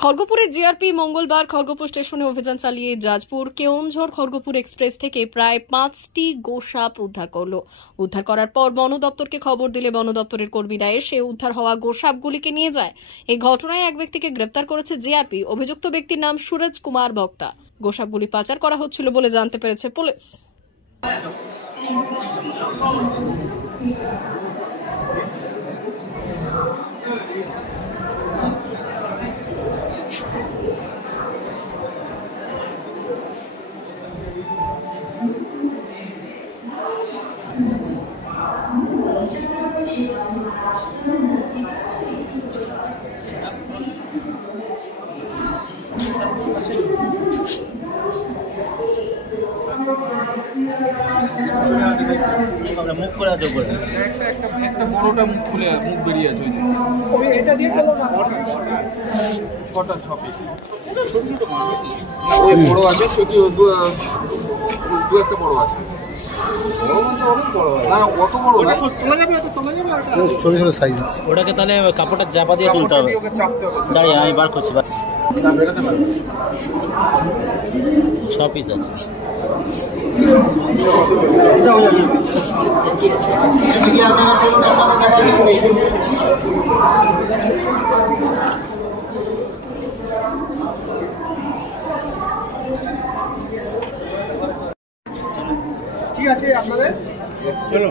খড়গপুরে GRP মঙ্গলবার খড়গপুর স্টেশনে অভিযান চালিয়ে জাজপুর কেওনঝড় খড়গপুর এক্সপ্রেস থেকে প্রায় 5টি গোসাপ উদ্ধার করলো। উদ্ধার করার পর বন দপ্তরকে খবর দিলে বন দপ্তরের কর্মীরা এসে উদ্ধার হওয়া গোসাপগুলিকে নিয়ে যায়। এই ঘটনায় এক ব্যক্তিকে গ্রেপ্তার করেছে জিআরপি। অভিযুক্ত ব্যক্তির নাম সুরজ কুমার বক্তা। গোসাপগুলি পাচার করা হচ্ছিল বলে জানতে পেরেছে পুলিশ। মুখ করে আছে উপরে একটা বড়টা মুখ খুলে মুখ বেরিয়ে আছে ওই এটা দিয়ে গেল না ছটা 6 পিস ছোট ছোট ওই বড় আছে ছোট দু একটা বড় আছে বড় মানে অনেক বড় হয় না অত বড় ওটা তোলা যাবে ছোট ছোট সাইজ আছে ওটাকে তাহলে কাপড়টা চাপা দিয়ে তুলতে হবে ওকে চাপতে হবে দাঁড়িয়ে আমি বার করছি না বেরোতে পারবে 6 পিস আছে কি আছে আপনাদের চলো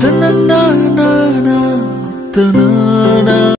Ta-na-na-na-na, ta-na-na.